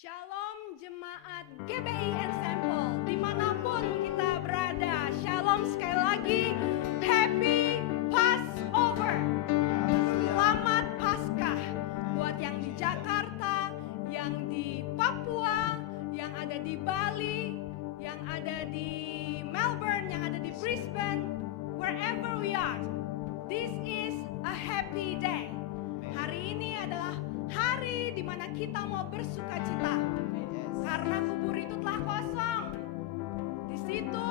Shalom jemaat GBI Ensemble dimanapun kita berada. Shalom sekali lagi. Happy Passover. Selamat Paskah buat yang di Jakarta, yang di Papua, yang ada di Bali, yang ada di Melbourne, yang ada di Brisbane, wherever we are. This is a happy day. Hari ini adalah hari di mana kita mau bersuka cita karena kubur itu telah kosong. Di situ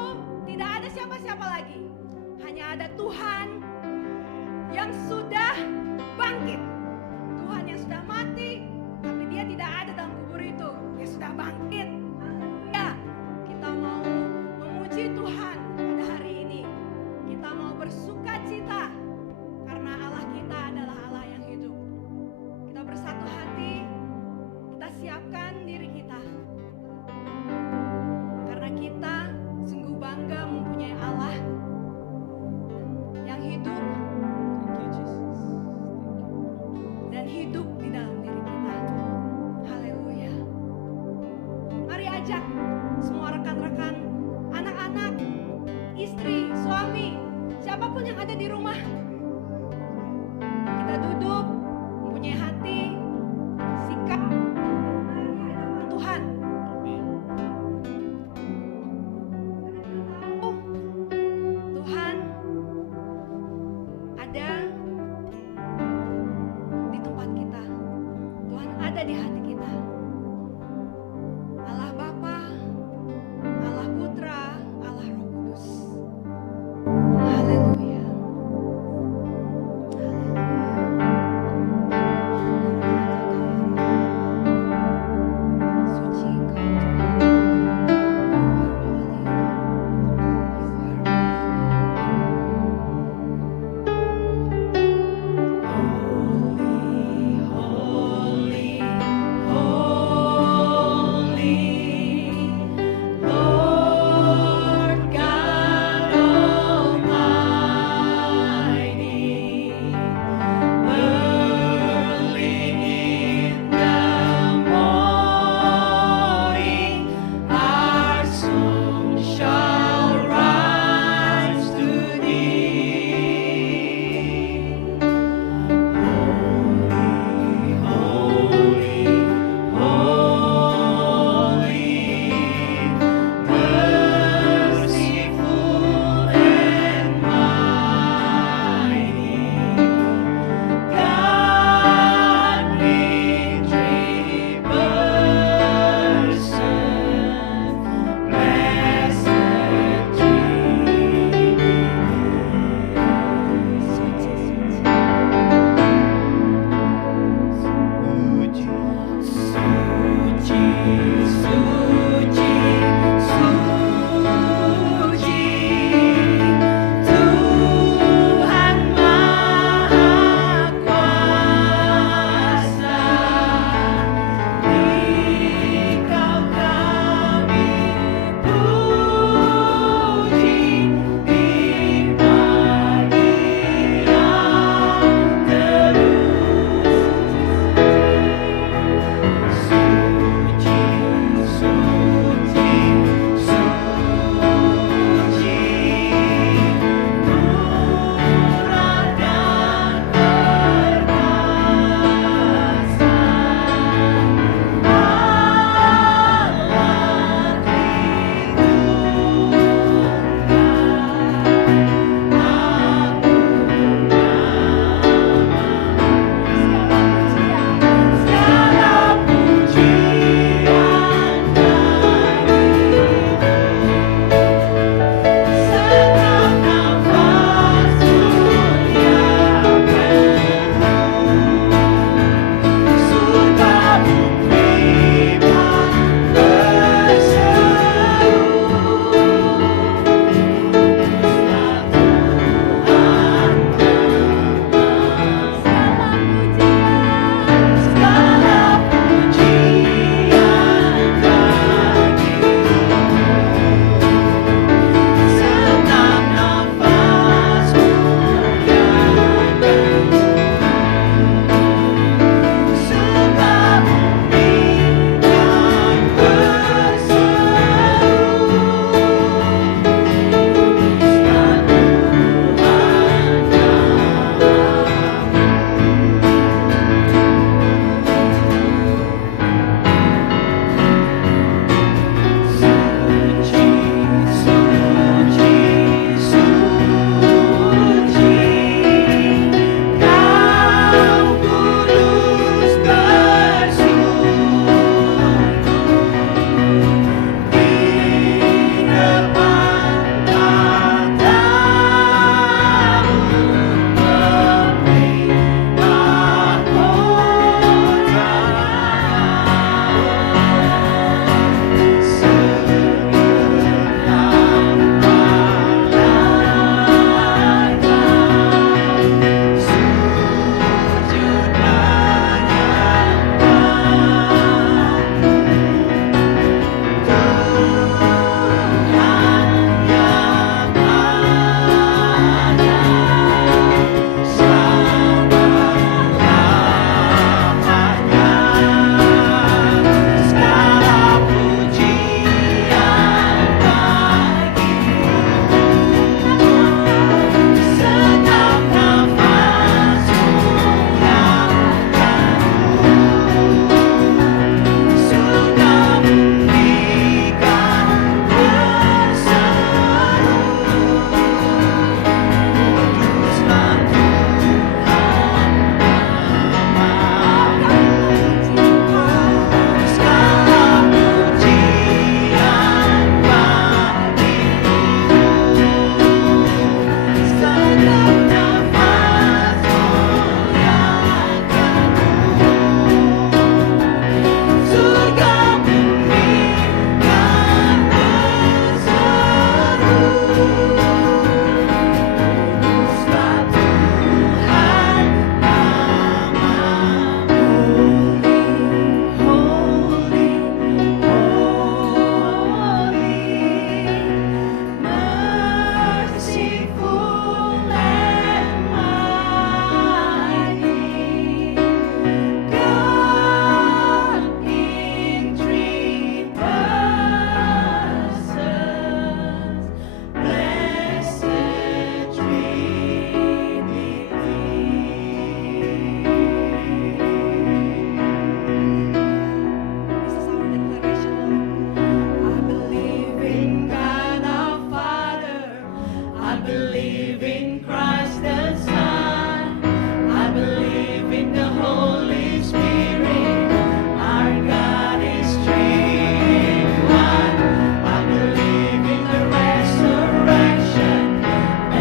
tidak ada siapa-siapa lagi, hanya ada Tuhan yang sudah bangkit. Tuhan yang sudah mati, tapi dia tidak ada dalam kubur itu. Dia sudah bangkit. Ya, kita mau memuji Tuhan pada hari ini. Kita mau bersuka cita karena Allah kita adalah Allah yang hidup. Kita bersatu hati, kita siapkan diri kita. Karena kita sungguh bangga mempunyai Allah yang hidup dan hidup di dalam diri kita. Haleluya. Mari ajak semua rekan-rekan, anak-anak, istri, suami, siapapun yang ada di rumah. Kita duduk, mempunyai hati, sikap Tuhan. Tuhan ada di tempat kita. Tuhan ada di hati kita. Allah Bapa, Allah Putra, Allah Roh Kudus. Haleluya. believe in Christ the Son. I believe in the Holy Spirit. Our God is three in one. I believe in the resurrection,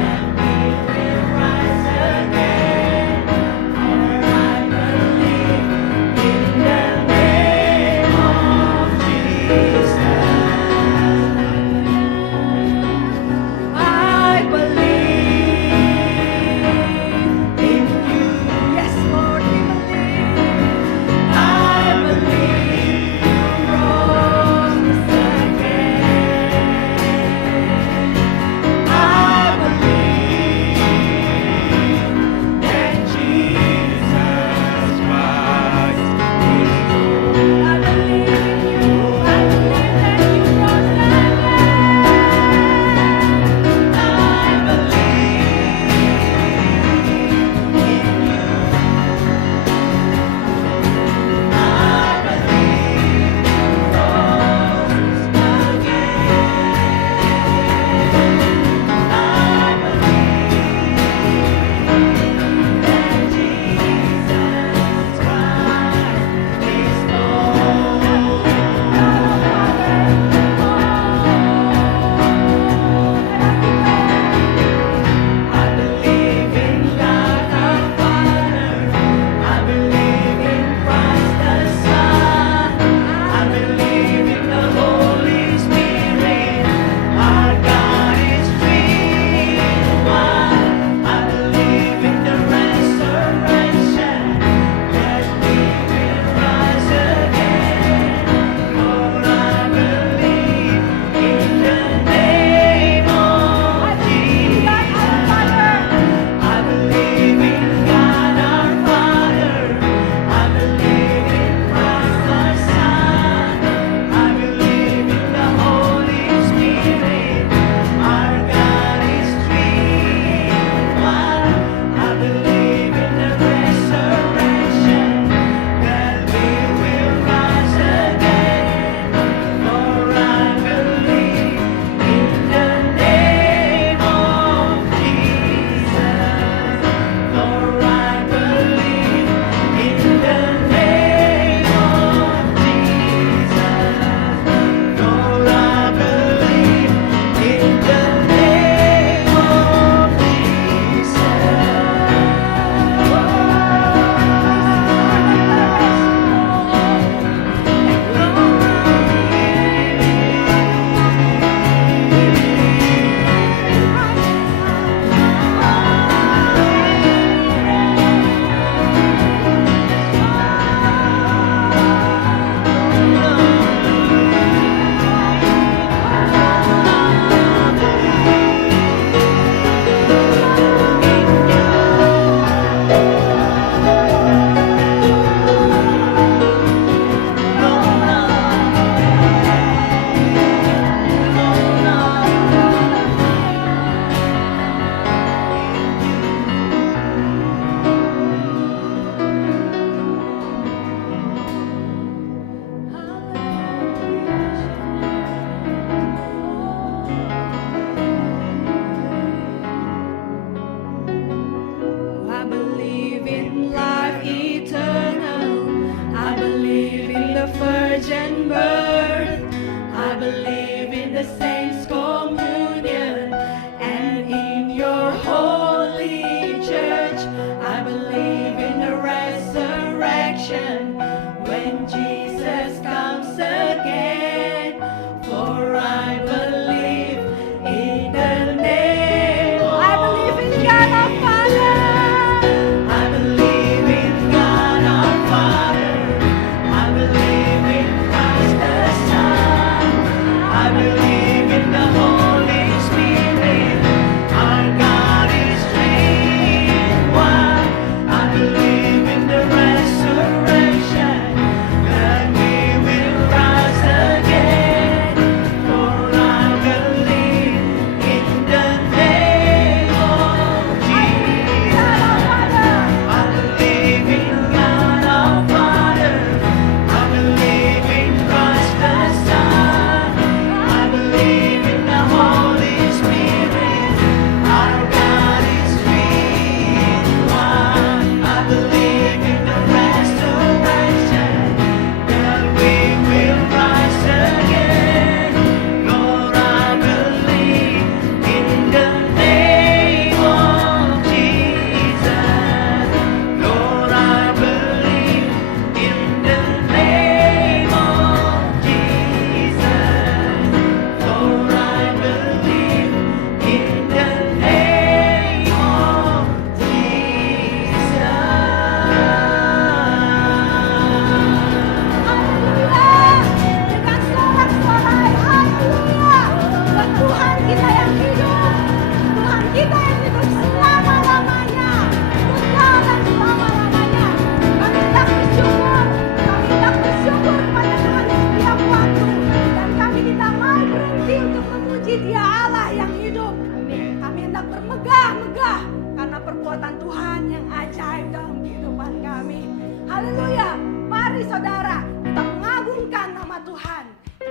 and we will rise again. For I believe in the name of Jesus. I believe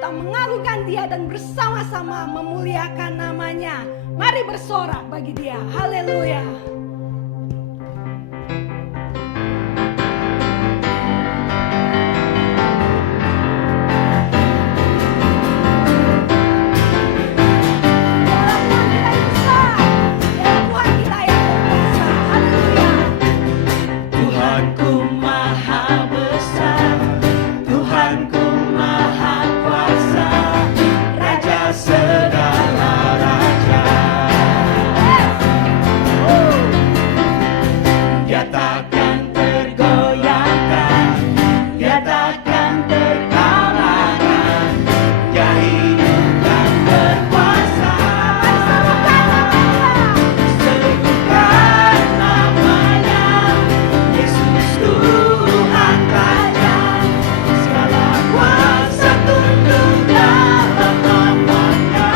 kita mengagungkan Dia dan bersama-sama memuliakan namanya. Mari bersorak bagi Dia. Haleluya. Tuhanku maha besar, Tuhanku maha kuasa, Raja segala raja. Dia takkan tergoyahkan, Dia takkan terkalahkan, Dia hidup dan berkuasa. Serukan namanya, Yesus Tuhan Raja, segala kuasa tunduk dalam namanya.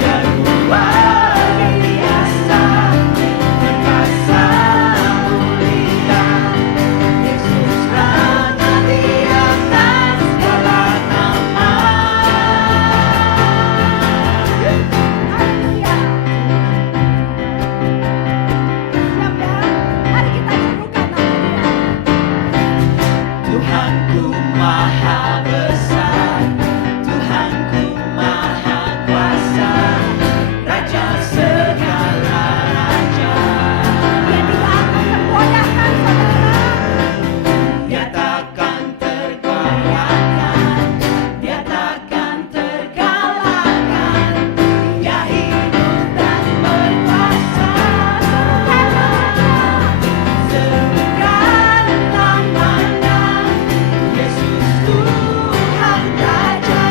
Dia luar biasa, perkasa mulia, Yesus Raja di atas segala nama. Haleluya. Siap ya? Mari kita serukan nama Dia. Tuhanku maha besar, Tuhanku maha kuasa, Raja segala raja. Dia tidak akan tergoyahkan, saudara. Dia takkan tergoyahkan, Dia takkan terkalahkan, Dia hidup dan berkuasa. Serukan namanya, Yesus Tuhan Raja,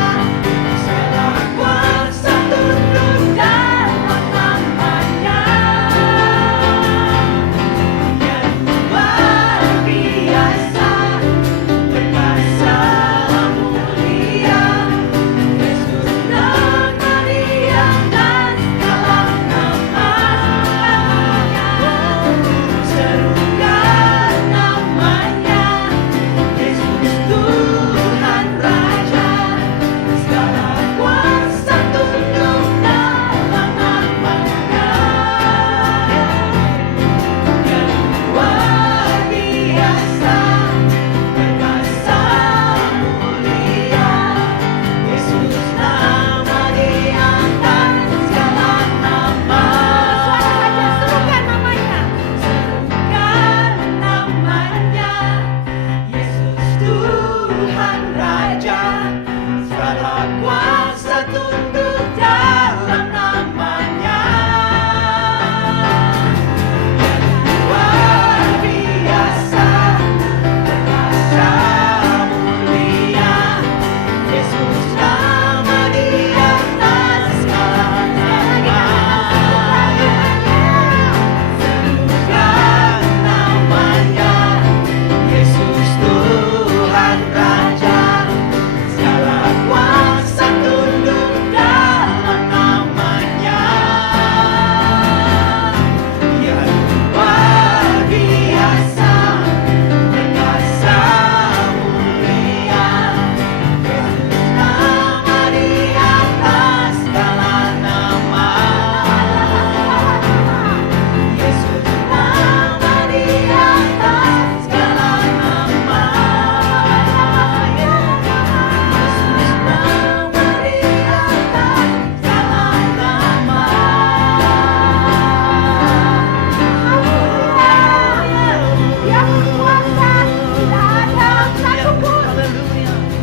segala kuasa tunduk dalam namanya. Dia luar biasa, perkasa mulia, Yesus nama di atas segala nama. Serukan namanya, Yesus Tuhan Raja, segala kuasa tunduk dalam namanya. Dia luar biasa, perkasa mulia, Yesus nama di atas segala nama. Serukan namanya. Serukan namanya, Yesus Tuhan Raja, segala kuasa tunduk dalam namanya. Luar biasa, perkasa mulia, Yesus nama di atas segala nama. Serukan namanya, Yesus Tuhan Raja, segala kuasa tunduk dalam namanya. Dia luar biasa, perkasa mulia, Yesus nama di atas segala nama. Yesus nama di atas segala nama. Yesus nama di atas segala nama. Dia berkuasa, tidak ada satupun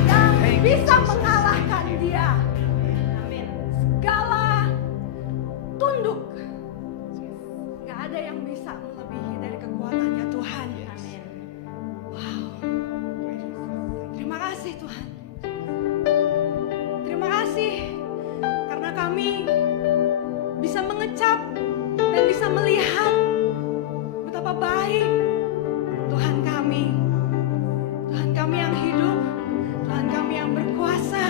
yang bisa mengalahkan Dia. Segala tunduk, gak ada yang bisa melebihi dari kekuatannya Tuhan. Wow. Terima kasih Tuhan. Terima kasih karena kami bisa mengecap dan bisa melihat betapa baik Tuhan kami. Tuhan kami yang hidup, Tuhan kami yang berkuasa.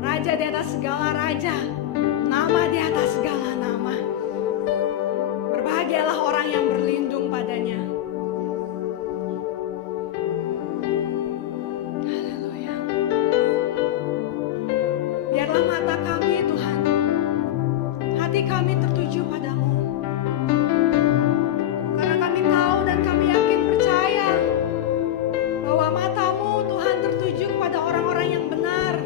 Raja di atas segala raja, nama di atas segala nama. Berbahagialah orang yang berlindung padanya. hati kami tertuju padamu. Karena kami tahu dan kami yakin percaya bahwa matamu Tuhan tertuju kepada orang-orang yang benar.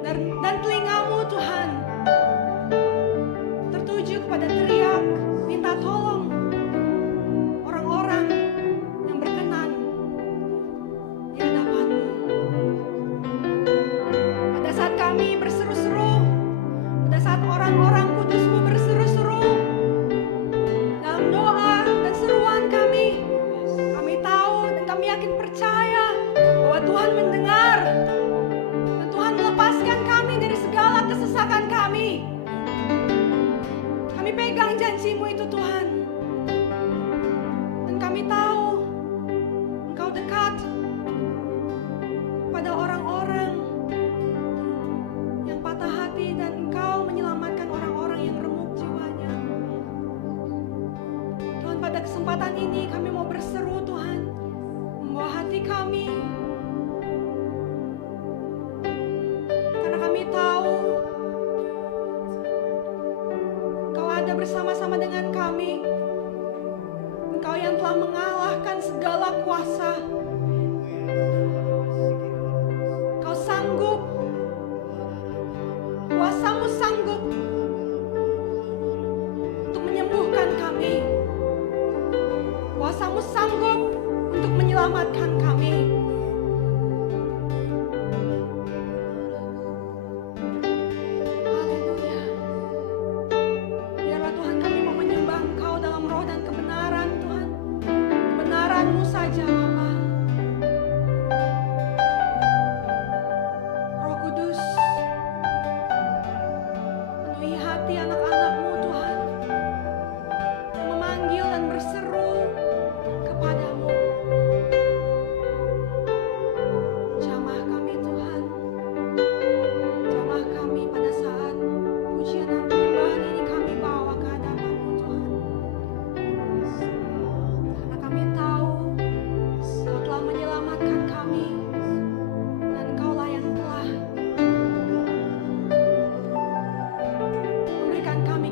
Dan telingamu Tuhan tertuju kepada teriak, minta tolong orang-orang yang berkenan di hadapan-Mu. Pada saat kami berseru-seru, pada saat orang-orang kudus-Mu berseru-seru dalam doa dan seruan kami tahu dan kami yakin percaya bahwa Tuhan mendengar dan Tuhan melepaskan kami dari segala kesesakan kami. Kami pegang janji-Mu itu Tuhan. Dan kami tahu Engkau dekat pada orang-orang yang patah hati dan Engkau menyelamatkan orang-orang yang remuk jiwanya. Tuhan, pada kesempatan ini kami mau berseru Tuhan, membawa hati kami. Karena kami tahu Engkau ada bersama-sama dengan kami. Engkau yang telah mengalahkan segala kuasa. Engkau sanggup, kuasa-Mu sanggup untuk menyembuhkan kami. Kuasa-Mu sanggup untuk menyelamatkan kami. Haleluya. Biarlah Tuhan kami mau menyembah Engkau dalam roh dan kebenaran Tuhan. Kebenaran-Mu saja Bapa. Roh Kudus, penuhi hati anak-anak-Mu Tuhan, yang memanggil dan berseru kepadamu. Jamah kami Tuhan, jamah kami pada saat pujian dan penyembahan ini kami bawa ke hadapan-Mu Tuhan. Karena kami tahu Engkau telah menyelamatkan kami dan Engkaulah yang telah memberikan kami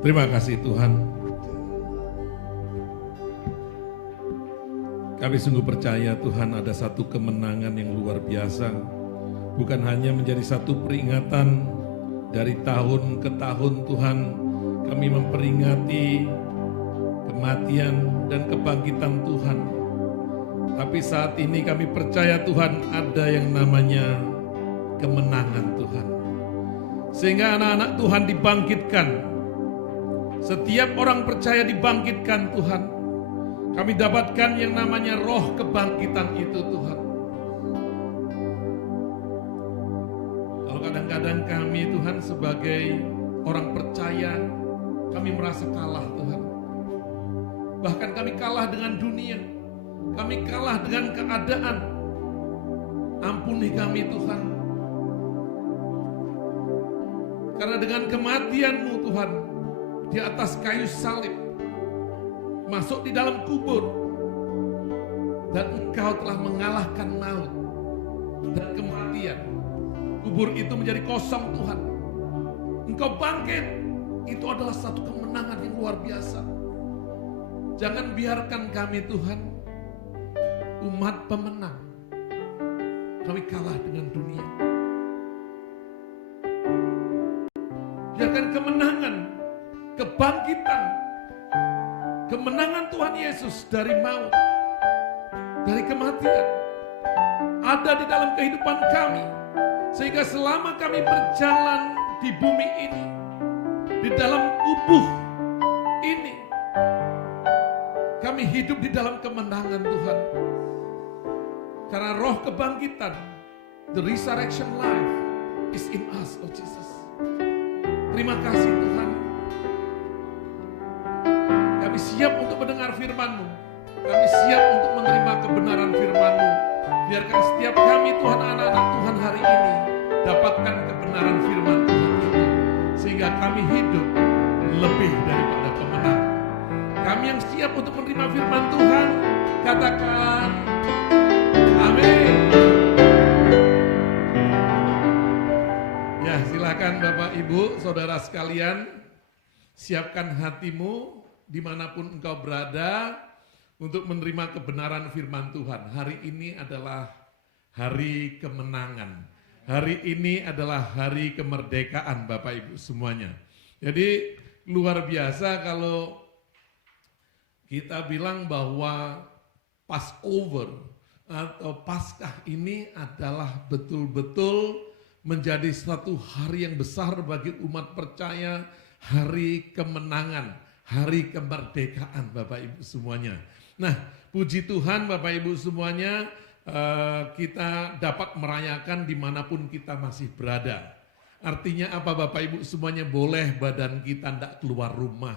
Terima kasih Tuhan. Kami sungguh percaya Tuhan ada satu kemenangan yang luar biasa. Bukan hanya menjadi satu peringatan dari tahun ke tahun Tuhan. Kami memperingati kematian dan kebangkitan Tuhan. Tapi saat ini kami percaya Tuhan ada yang namanya kemenangan Tuhan. Sehingga anak-anak Tuhan dibangkitkan. Setiap orang percaya dibangkitkan Tuhan. Kami dapatkan yang namanya roh kebangkitan itu Tuhan. Kalau kadang-kadang kami Tuhan sebagai orang percaya, kami merasa kalah Tuhan. Bahkan kami kalah dengan dunia. Kami kalah dengan keadaan. Ampuni kami Tuhan. Karena dengan kematian-Mu Tuhan, di atas kayu salib, masuk di dalam kubur, dan Engkau telah mengalahkan maut dan kematian. Kubur itu menjadi kosong Tuhan. Engkau bangkit, itu adalah satu kemenangan yang luar biasa. Jangan biarkan kami Tuhan, umat pemenang, kami kalah dengan dunia. Biarkan kemenangan, kebangkitan, kemenangan Tuhan Yesus dari maut, dari kematian, ada di dalam kehidupan kami. Sehingga selama kami berjalan di bumi ini, di dalam tubuh ini, kami hidup di dalam kemenangan Tuhan. Karena roh kebangkitan, the resurrection life is in us, oh Jesus. Terima kasih Tuhan. Kami siap untuk mendengar firman-Mu. Kami siap untuk menerima kebenaran firman-Mu. Biarkan setiap kami Tuhan, anak-anak Tuhan hari ini dapatkan kebenaran firman Tuhan itu. Sehingga kami hidup lebih daripada pemenang. Kami yang siap untuk menerima firman Tuhan, katakan amin. Ya, silakan Bapak Ibu, saudara sekalian, siapkan hatimu dimanapun engkau berada untuk menerima kebenaran firman Tuhan. Hari ini adalah hari kemenangan. Hari ini adalah hari kemerdekaan Bapak Ibu semuanya. Jadi luar biasa kalau kita bilang bahwa Passover atau Paskah ini adalah betul-betul menjadi suatu hari yang besar bagi umat percaya, hari kemenangan, hari kemerdekaan Bapak Ibu semuanya. Nah, puji Tuhan Bapak Ibu semuanya, kita dapat merayakan dimanapun kita masih berada. Artinya apa Bapak Ibu semuanya? Boleh badan kita tidak keluar rumah,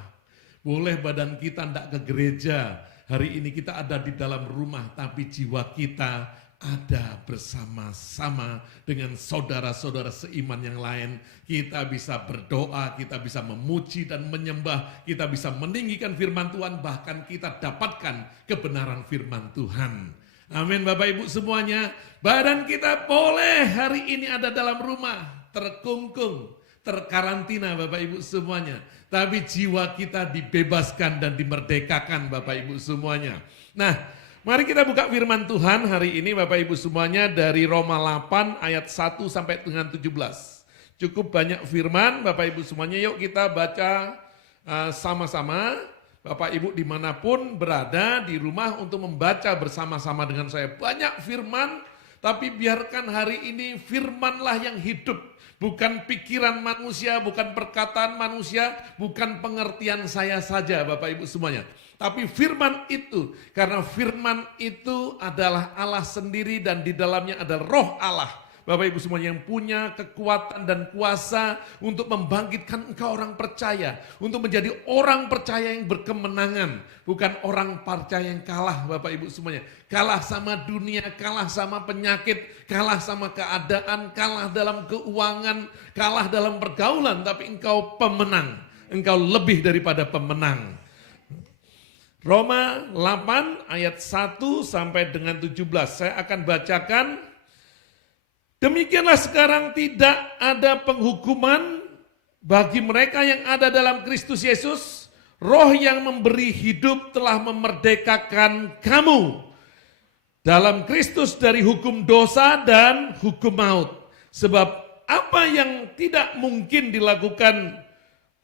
boleh badan kita tidak ke gereja. Hari ini kita ada di dalam rumah, tapi jiwa kita ada bersama-sama dengan saudara-saudara seiman yang lain. Kita bisa berdoa, kita bisa memuji dan menyembah, kita bisa meninggikan firman Tuhan, bahkan kita dapatkan kebenaran firman Tuhan. Amin Bapak Ibu semuanya. Badan kita boleh hari ini ada dalam rumah, terkungkung, terkarantina Bapak Ibu semuanya. Tapi jiwa kita dibebaskan dan dimerdekakan Bapak Ibu semuanya. Nah, mari kita buka firman Tuhan hari ini Bapak Ibu semuanya dari Roma 8 ayat 1 sampai dengan 17. Cukup banyak firman Bapak Ibu semuanya, yuk kita baca sama-sama. Bapak Ibu dimanapun berada di rumah untuk membaca bersama-sama dengan saya. Banyak firman, tapi biarkan hari ini firmanlah yang hidup. Bukan pikiran manusia, bukan perkataan manusia, bukan pengertian saya saja Bapak Ibu semuanya. Tapi firman itu, karena firman itu adalah Allah sendiri dan di dalamnya ada roh Allah. Bapak Ibu semuanya yang punya kekuatan dan kuasa untuk membangkitkan engkau orang percaya. Untuk menjadi orang percaya yang berkemenangan. Bukan orang percaya yang kalah Bapak Ibu semuanya. Kalah sama dunia, kalah sama penyakit, kalah sama keadaan, kalah dalam keuangan, kalah dalam pergaulan. Tapi engkau pemenang, engkau lebih daripada pemenang. Roma 8 ayat 1 sampai dengan 17. Saya akan bacakan. Demikianlah sekarang tidak ada penghukuman Bagi mereka yang ada dalam Kristus Yesus, Roh yang memberi hidup telah memerdekakan kamu dalam Kristus dari hukum dosa dan hukum maut. Sebab apa yang tidak mungkin dilakukan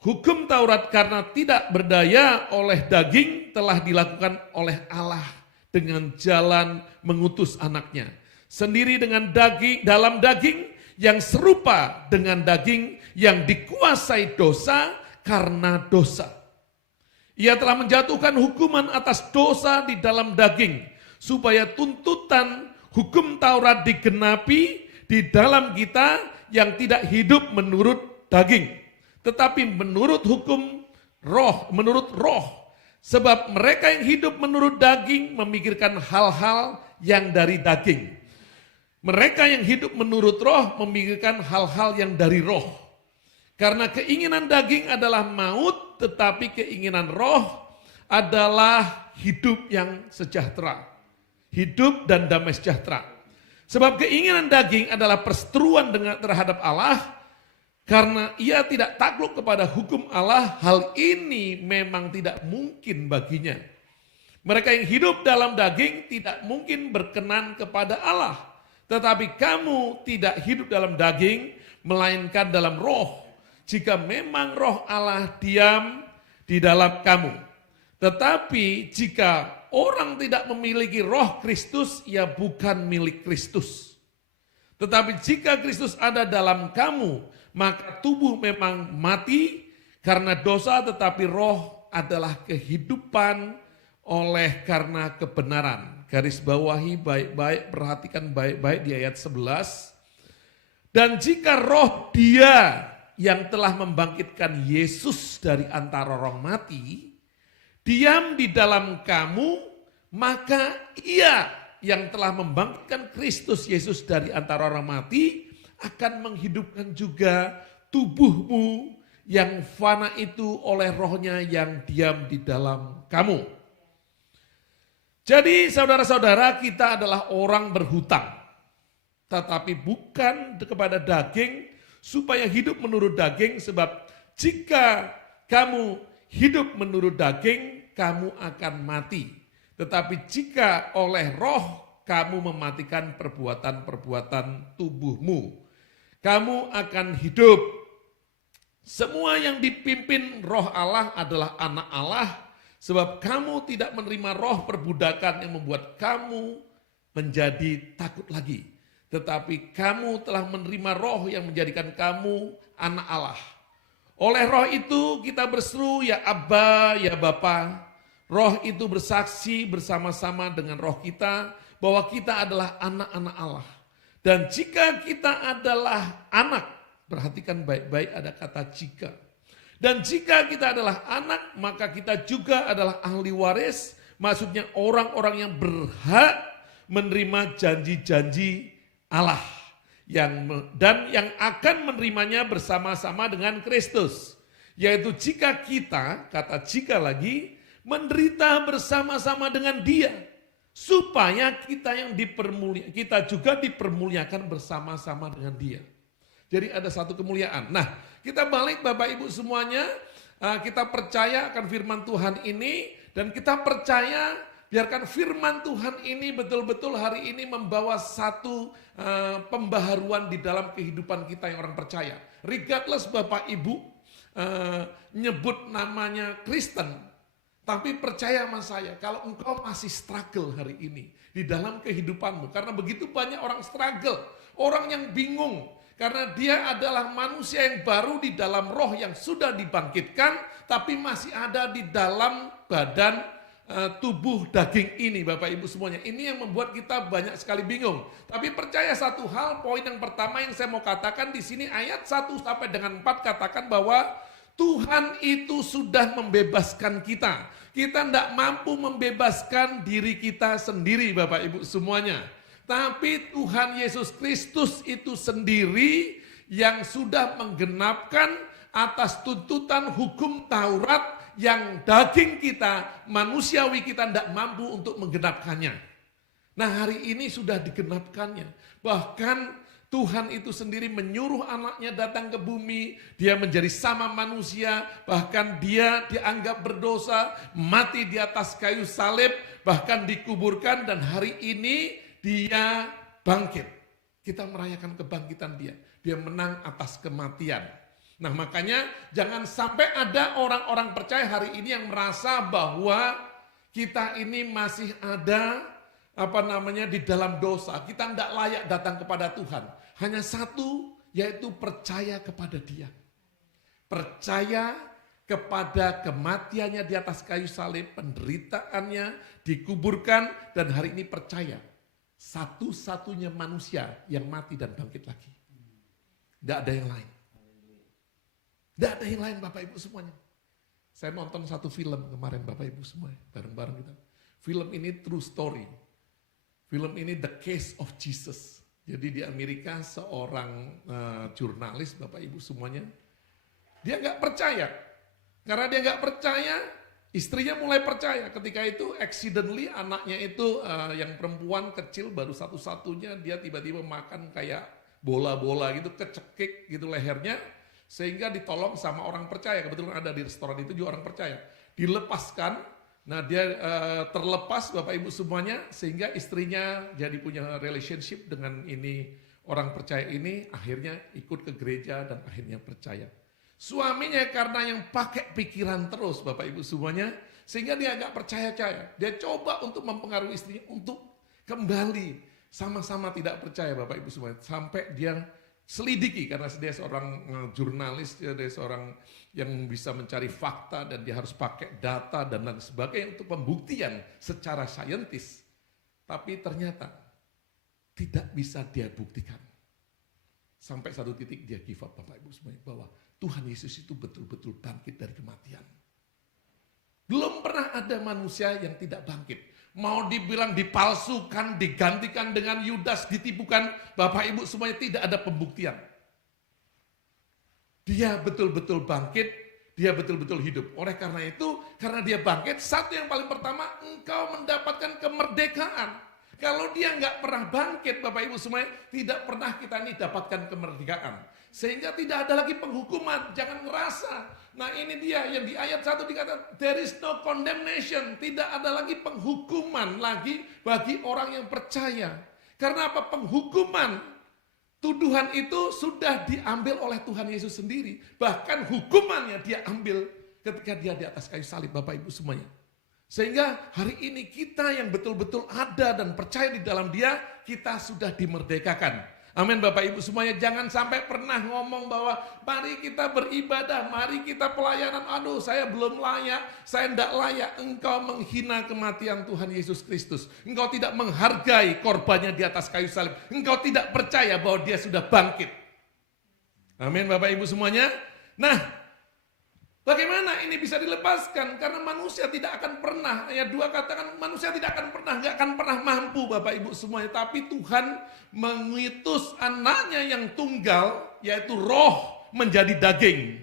hukum Taurat karena tidak berdaya oleh daging telah dilakukan oleh Allah dengan jalan mengutus anaknya. Sendiri dengan daging, dalam daging yang serupa dengan daging yang dikuasai dosa karena dosa. Ia telah menjatuhkan hukuman atas dosa di dalam daging, supaya tuntutan hukum Taurat digenapi di dalam kita yang tidak hidup menurut daging, tetapi menurut hukum roh, menurut roh. Sebab mereka yang hidup menurut daging memikirkan hal-hal yang dari daging. Mereka yang hidup menurut roh memikirkan hal-hal yang dari roh. Karena keinginan daging adalah maut, tetapi keinginan roh adalah hidup yang sejahtera. Hidup dan damai sejahtera. Sebab keinginan daging adalah perseteruan terhadap Allah, karena ia tidak takluk kepada hukum Allah, hal ini memang tidak mungkin baginya. Mereka yang hidup dalam daging tidak mungkin berkenan kepada Allah. Tetapi kamu tidak hidup dalam daging, melainkan dalam roh. Jika memang roh Allah diam di dalam kamu. Tetapi jika orang tidak memiliki roh Kristus, ia bukan milik Kristus. Tetapi jika Kristus ada dalam kamu, maka tubuh memang mati karena dosa, tetapi roh adalah kehidupan oleh karena kebenaran. Garis bawahi baik-baik, perhatikan baik-baik di ayat 11. Dan jika roh Dia yang telah membangkitkan Yesus dari antara orang mati, diam di dalam kamu, maka Ia yang telah membangkitkan Kristus Yesus dari antara orang mati akan menghidupkan juga tubuhmu yang fana itu oleh rohnya yang diam di dalam kamu. Jadi saudara-saudara, kita adalah orang berhutang, tetapi bukan kepada daging supaya hidup menurut daging, sebab jika kamu hidup menurut daging, kamu akan mati. Tetapi jika oleh roh, kamu mematikan perbuatan-perbuatan tubuhmu, kamu akan hidup. Semua yang dipimpin roh Allah adalah anak Allah, sebab kamu tidak menerima roh perbudakan yang membuat kamu menjadi takut lagi. Tetapi kamu telah menerima roh yang menjadikan kamu anak Allah. Oleh roh itu kita berseru, ya Abba, ya Bapa. Roh itu bersaksi bersama-sama dengan roh kita bahwa kita adalah anak-anak Allah. Dan jika kita adalah anak, perhatikan baik-baik ada kata jika. Dan jika kita adalah anak, maka kita juga adalah ahli waris, maksudnya orang-orang yang berhak menerima janji-janji Allah. Dan yang akan menerimanya bersama-sama dengan Kristus. Yaitu jika kita, kata jika lagi, menderita bersama-sama dengan Dia. Supaya kita juga dipermuliakan bersama-sama dengan Dia. Jadi ada satu kemuliaan. Nah, kita balik Bapak Ibu semuanya, kita percaya akan firman Tuhan ini, dan kita percaya biarkan firman Tuhan ini betul-betul hari ini membawa satu pembaharuan di dalam kehidupan kita yang orang percaya. Regardless Bapak Ibu nyebut namanya Kristen, tapi percaya sama saya, kalau engkau masih struggle hari ini di dalam kehidupanmu, karena begitu banyak orang struggle, orang yang bingung, karena dia adalah manusia yang baru di dalam roh yang sudah dibangkitkan, tapi masih ada di dalam badan tubuh daging ini Bapak Ibu semuanya. Ini yang membuat kita banyak sekali bingung. Tapi percaya satu hal, poin yang pertama yang saya mau katakan di sini ayat 1 sampai dengan 4 katakan bahwa Tuhan itu sudah membebaskan kita. Kita tidak mampu membebaskan diri kita sendiri Bapak Ibu semuanya. Tapi Tuhan Yesus Kristus itu sendiri yang sudah menggenapkan atas tuntutan hukum Taurat yang daging kita, manusiawi kita tidak mampu untuk menggenapkannya. Nah hari ini sudah digenapkannya. Bahkan Tuhan itu sendiri menyuruh anaknya datang ke bumi, dia menjadi sama manusia, bahkan dia dianggap berdosa, mati di atas kayu salib, bahkan dikuburkan, dan hari ini dia bangkit. Kita merayakan kebangkitan dia, dia menang atas kematian. Nah makanya jangan sampai ada orang-orang percaya hari ini yang merasa bahwa kita ini masih ada di dalam dosa, kita tidak layak datang kepada Tuhan. Hanya satu, yaitu percaya kepada Dia. Percaya kepada kematiannya di atas kayu salib, penderitaannya, dikuburkan, dan hari ini percaya satu-satunya manusia yang mati dan bangkit lagi. Tidak ada yang lain. Tidak ada yang lain Bapak Ibu semuanya. Saya nonton satu film kemarin Bapak Ibu semuanya, bareng-bareng kita. Film ini true story. Film ini The Case of Jesus. Jadi di Amerika seorang jurnalis Bapak Ibu semuanya, dia nggak percaya. Karena dia nggak percaya, istrinya mulai percaya. Ketika itu accidentally anaknya itu yang perempuan kecil baru satu-satunya, dia tiba-tiba makan kayak bola-bola gitu, kecekik gitu lehernya, sehingga ditolong sama orang percaya. Kebetulan ada di restoran itu juga orang percaya. Dilepaskan. Nah dia terlepas Bapak Ibu semuanya, sehingga istrinya jadi punya relationship dengan ini orang percaya ini, akhirnya ikut ke gereja dan akhirnya percaya. Suaminya karena yang pakai pikiran terus Bapak Ibu semuanya, sehingga dia agak percaya-percaya. Dia coba untuk mempengaruhi istrinya untuk kembali sama-sama tidak percaya Bapak Ibu semuanya. Sampai dia selidiki karena dia seorang jurnalis, dia seorang yang bisa mencari fakta dan dia harus pakai data dan lain sebagainya untuk pembuktian secara saintis. Tapi ternyata tidak bisa dia buktikan. Sampai satu titik dia give up Bapak Ibu semuanya, bahwa Tuhan Yesus itu betul-betul bangkit dari kematian. Belum pernah ada manusia yang tidak bangkit. Mau dibilang dipalsukan, digantikan dengan Yudas, ditipukan, Bapak Ibu semuanya tidak ada pembuktian. Dia betul-betul bangkit, dia betul-betul hidup. Oleh karena itu, karena dia bangkit, satu yang paling pertama, engkau mendapatkan kemerdekaan. Kalau dia nggak pernah bangkit, Bapak Ibu semuanya, tidak pernah kita ini dapatkan kemerdekaan. Sehingga tidak ada lagi penghukuman, jangan ngerasa. Nah ini dia yang di ayat 1 dikatakan, there is no condemnation. Tidak ada lagi penghukuman lagi bagi orang yang percaya. Karena apa? Penghukuman, tuduhan itu sudah diambil oleh Tuhan Yesus sendiri. Bahkan hukumannya dia ambil ketika dia di atas kayu salib Bapak Ibu semuanya. Sehingga hari ini kita yang betul-betul ada dan percaya di dalam dia, kita sudah dimerdekakan. Amin Bapak Ibu semuanya, jangan sampai pernah ngomong bahwa mari kita beribadah, mari kita pelayanan, aduh saya belum layak, saya tidak layak. Engkau menghina kematian Tuhan Yesus Kristus. Engkau tidak menghargai korbannya di atas kayu salib. Engkau tidak percaya bahwa dia sudah bangkit. Amin Bapak Ibu semuanya. Nah, bagaimana ini bisa dilepaskan? Karena manusia tidak akan pernah, ayat 2 katakan manusia tidak akan pernah, nggak akan pernah mampu Bapak Ibu semuanya. Tapi Tuhan mengutus anaknya yang tunggal, yaitu roh menjadi daging.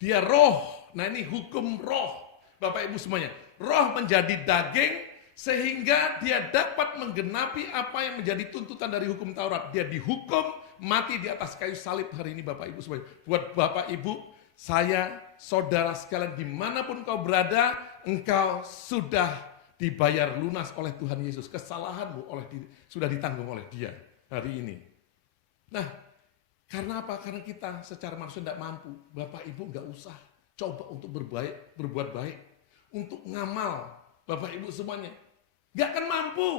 Dia roh, nah ini hukum roh Bapak Ibu semuanya. Roh menjadi daging sehingga dia dapat menggenapi apa yang menjadi tuntutan dari hukum Taurat. Dia dihukum mati di atas kayu salib hari ini Bapak Ibu semuanya. Buat Bapak Ibu, saya, saudara sekalian, dimanapun kau berada, engkau sudah dibayar lunas oleh Tuhan Yesus. Kesalahanmu sudah ditanggung oleh dia hari ini. Nah, karena apa? Karena kita secara manusia tidak mampu. Bapak Ibu nggak usah coba untuk berbuat baik. Untuk ngamal, Bapak Ibu semuanya. Nggak akan mampu.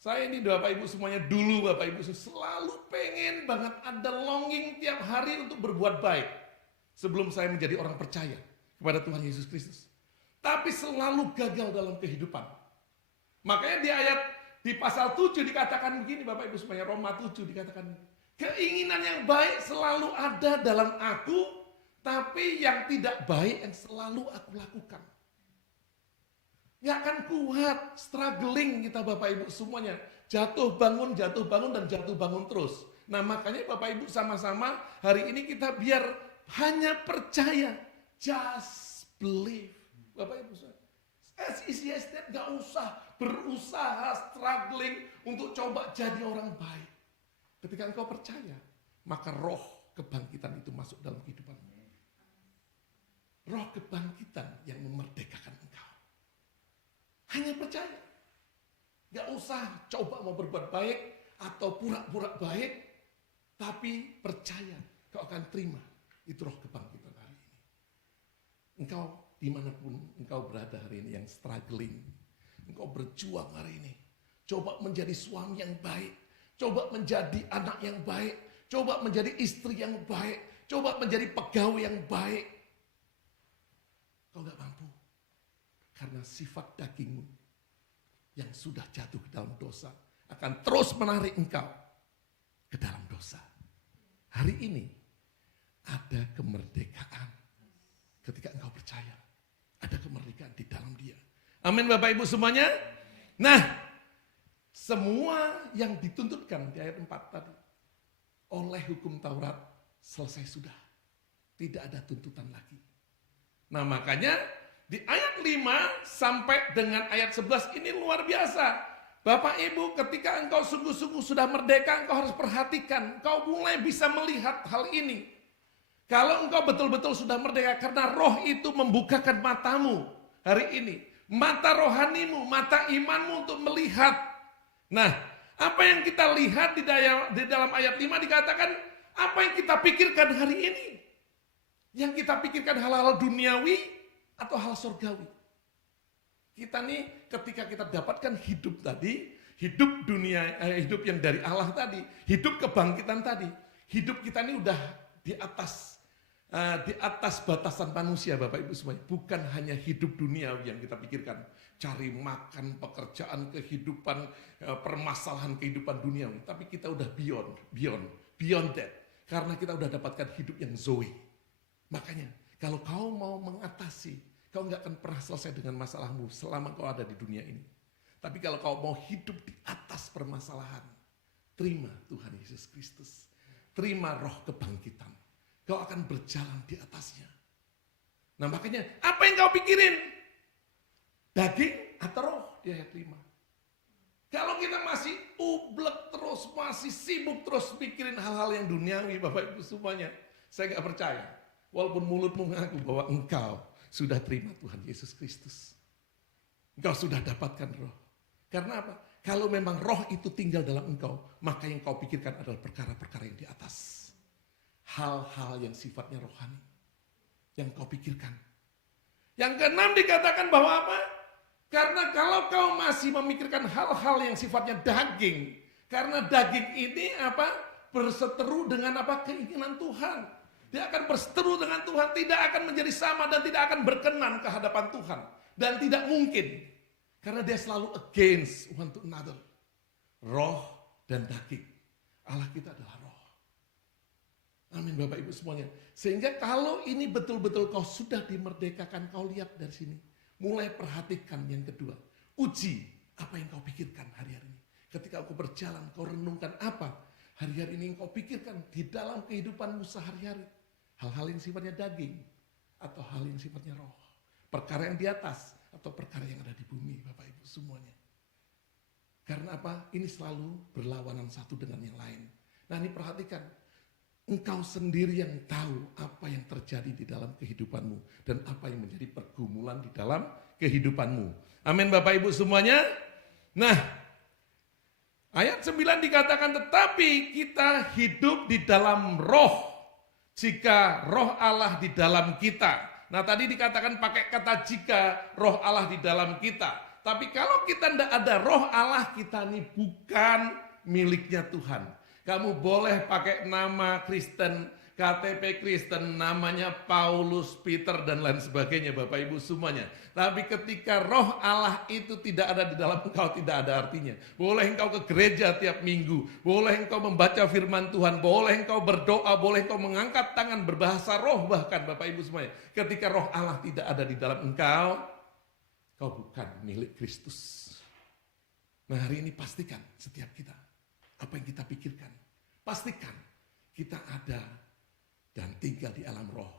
Saya ini Bapak Ibu semuanya dulu Bapak Ibu selalu pengen banget ada longing tiap hari untuk berbuat baik. Sebelum saya menjadi orang percaya kepada Tuhan Yesus Kristus. Tapi selalu gagal dalam kehidupan. Makanya di pasal 7 dikatakan begini Bapak Ibu semuanya, Roma 7 dikatakan, keinginan yang baik selalu ada dalam aku, tapi yang tidak baik yang selalu aku lakukan. Gak akan kuat, struggling kita Bapak Ibu semuanya. Jatuh bangun dan jatuh bangun terus. Nah makanya Bapak Ibu sama-sama hari ini kita biar hanya percaya, just believe. Bapak Ibu, as easy as that, gak usah berusaha, struggling untuk coba jadi orang baik. Ketika engkau percaya, maka roh kebangkitan itu masuk dalam kehidupanmu. Roh kebangkitan yang memerdekakan engkau. Hanya percaya. Gak usah coba mau berbuat baik atau pura-pura baik, tapi percaya kau akan terima. Itu roh kebangkitan hari ini. Engkau dimanapun engkau berada hari ini yang struggling, engkau berjuang hari ini. Coba menjadi suami yang baik, coba menjadi anak yang baik, coba menjadi istri yang baik, coba menjadi pegawai yang baik. Kau gak mampu. Karena sifat dagingmu yang sudah jatuh ke dalam dosa akan terus menarik engkau ke dalam dosa. Hari ini ada kemerdekaan ketika engkau percaya. Ada kemerdekaan di dalam dia. Amin Bapak Ibu semuanya. Nah, semua yang dituntutkan di ayat 4 tadi oleh hukum Taurat selesai sudah. Tidak ada tuntutan lagi. Nah makanya di ayat 5 sampai dengan ayat 11 ini luar biasa. Bapak Ibu, ketika engkau sungguh-sungguh sudah merdeka, engkau harus perhatikan. Engkau mulai bisa melihat hal ini. Kalau engkau betul-betul sudah merdeka, karena roh itu membukakan matamu hari ini. Mata rohanimu, mata imanmu untuk melihat. Nah, apa yang kita lihat di dalam ayat 5 dikatakan, apa yang kita pikirkan hari ini? Yang kita pikirkan hal-hal duniawi, atau hal surgawi. Kita nih ketika kita dapatkan hidup tadi, hidup dunia, hidup yang dari Allah tadi, hidup kebangkitan tadi, hidup kita ini udah di atas batasan manusia Bapak Ibu semuanya. Bukan hanya hidup duniawi yang kita pikirkan, cari makan, pekerjaan, kehidupan, permasalahan kehidupan duniawi, tapi kita udah beyond that. Karena kita udah dapatkan hidup yang zoe. Makanya kalau kau mau mengatasi, kau nggak akan pernah selesai dengan masalahmu selama kau ada di dunia ini. Tapi kalau kau mau hidup di atas permasalahan, terima Tuhan Yesus Kristus. Terima roh kebangkitan. Kau akan berjalan di atasnya. Nah makanya, apa yang kau pikirin? Daging atau roh di ayat 5. Kalau kita masih ublek terus, masih sibuk terus pikirin hal-hal yang duniawi, Bapak Ibu semuanya, saya nggak percaya. Walaupun mulutmu mengaku bahwa engkau sudah terima Tuhan Yesus Kristus. Engkau sudah dapatkan roh. Karena apa? Kalau memang roh itu tinggal dalam engkau, maka yang kau pikirkan adalah perkara-perkara yang di atas. Hal-hal yang sifatnya rohani. Yang kau pikirkan. Yang keenam dikatakan bahwa apa? Karena kalau kau masih memikirkan hal-hal yang sifatnya daging. Karena daging ini apa? Berseteru dengan apa? Keinginan Tuhan. Dia akan berseteru dengan Tuhan, tidak akan menjadi sama dan tidak akan berkenan ke hadapan Tuhan. Dan tidak mungkin. Karena dia selalu against one to another. Roh dan daging. Allah kita adalah roh. Amin Bapak Ibu semuanya. Sehingga kalau ini betul-betul kau sudah dimerdekakan, kau lihat dari sini. Mulai perhatikan yang kedua. Uji apa yang kau pikirkan hari-hari ini. Ketika kau berjalan, kau renungkan apa hari-hari ini kau pikirkan di dalam kehidupanmu sehari-hari. Hal-hal yang sifatnya daging atau hal yang sifatnya roh. Perkara yang di atas atau perkara yang ada di bumi, Bapak Ibu semuanya. Karena apa? Ini selalu berlawanan satu dengan yang lain. Nah ini perhatikan. Engkau sendiri yang tahu apa yang terjadi di dalam kehidupanmu. Dan apa yang menjadi pergumulan di dalam kehidupanmu. Amin Bapak Ibu semuanya. Nah, ayat 9 dikatakan, tetapi kita hidup di dalam roh. Jika roh Allah di dalam kita. Nah tadi dikatakan pakai kata jika roh Allah di dalam kita. Tapi kalau kita tidak ada roh Allah, kita ini bukan miliknya Tuhan. Kamu boleh pakai nama Kristen, KTP Kristen, namanya Paulus, Peter, dan lain sebagainya Bapak Ibu semuanya. Tapi ketika roh Allah itu tidak ada di dalam engkau, tidak ada artinya. Boleh engkau ke gereja tiap minggu, boleh engkau membaca firman Tuhan, boleh engkau berdoa, boleh engkau mengangkat tangan berbahasa roh bahkan Bapak Ibu semuanya. Ketika roh Allah tidak ada di dalam engkau, kau bukan milik Kristus. Nah hari ini pastikan setiap kita, apa yang kita pikirkan, pastikan kita ada dan tinggal di alam roh.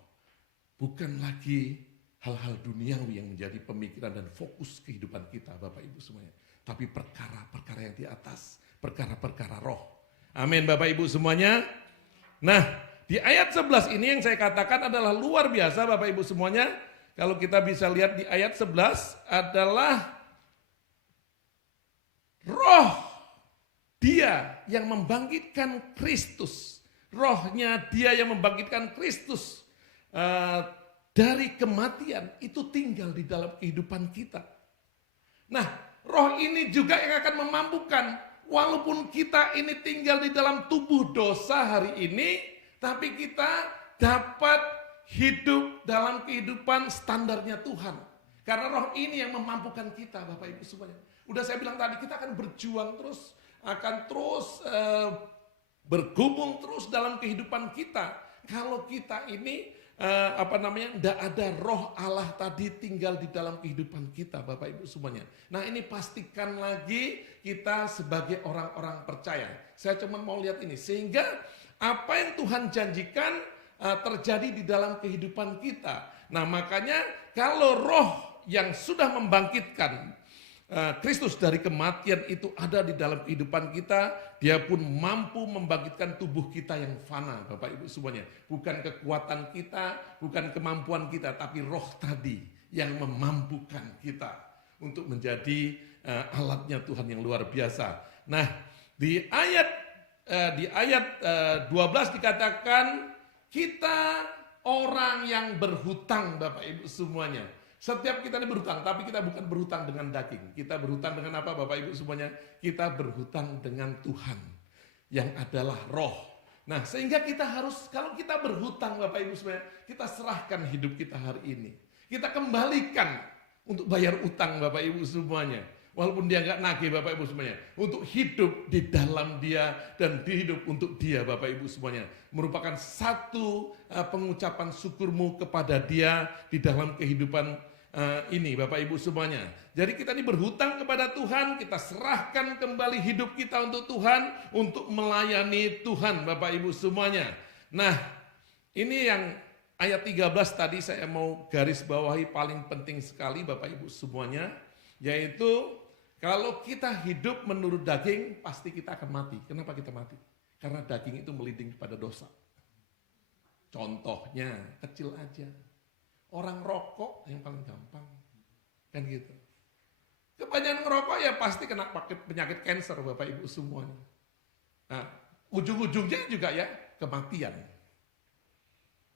Bukan lagi hal-hal duniawi yang menjadi pemikiran dan fokus kehidupan kita Bapak Ibu semuanya. Tapi perkara-perkara yang di atas, perkara-perkara roh. Amin Bapak Ibu semuanya. Nah, di ayat 11 ini yang saya katakan adalah luar biasa Bapak Ibu semuanya. Kalau kita bisa lihat di ayat 11 adalah roh dia yang membangkitkan Kristus. Rohnya dia yang membangkitkan Kristus dari kematian itu tinggal di dalam kehidupan kita. Nah, roh ini juga yang akan memampukan walaupun kita ini tinggal di dalam tubuh dosa hari ini, tapi kita dapat hidup dalam kehidupan standarnya Tuhan. Karena roh ini yang memampukan kita Bapak Ibu semuanya. Udah saya bilang tadi kita akan berjuang terus, akan terus bergumul terus dalam kehidupan kita. Kalau kita ini tidak ada roh Allah tadi tinggal di dalam kehidupan kita Bapak Ibu semuanya. Nah ini pastikan lagi kita sebagai orang-orang percaya. Saya cuma mau lihat ini sehingga apa yang Tuhan janjikan terjadi di dalam kehidupan kita. Nah makanya kalau roh yang sudah membangkitkan Kristus dari kematian itu ada di dalam kehidupan kita, dia pun mampu membangkitkan tubuh kita yang fana, Bapak Ibu semuanya. Bukan kekuatan kita, bukan kemampuan kita, tapi roh tadi yang memampukan kita untuk menjadi alatnya Tuhan yang luar biasa. Nah, di ayat 12 dikatakan kita orang yang berhutang, Bapak Ibu semuanya. Setiap kita ini berhutang, tapi kita bukan berhutang dengan daging. Kita berhutang dengan apa Bapak Ibu semuanya? Kita berhutang dengan Tuhan yang adalah roh. Nah sehingga kita harus, kalau kita berhutang Bapak Ibu semuanya, kita serahkan hidup kita hari ini. Kita kembalikan untuk bayar utang Bapak Ibu semuanya. Walaupun dia nggak nagih Bapak Ibu semuanya. Untuk hidup di dalam dia dan hidup untuk dia Bapak Ibu semuanya. Merupakan satu pengucapan syukurmu kepada dia di dalam kehidupan ini Bapak Ibu semuanya. Jadi kita ini berhutang kepada Tuhan, kita serahkan kembali hidup kita untuk Tuhan, untuk melayani Tuhan Bapak Ibu semuanya. Nah ini yang ayat 13 tadi saya mau garis bawahi paling penting sekali Bapak Ibu semuanya. Yaitu kalau kita hidup menurut daging pasti kita akan mati. Kenapa kita mati? Karena daging itu melinding pada dosa. Contohnya kecil aja. Orang rokok yang paling gampang, kan gitu. Kebanyakan ngerokok ya pasti kena penyakit kanker Bapak Ibu semuanya. Nah, ujung-ujungnya juga ya kematian.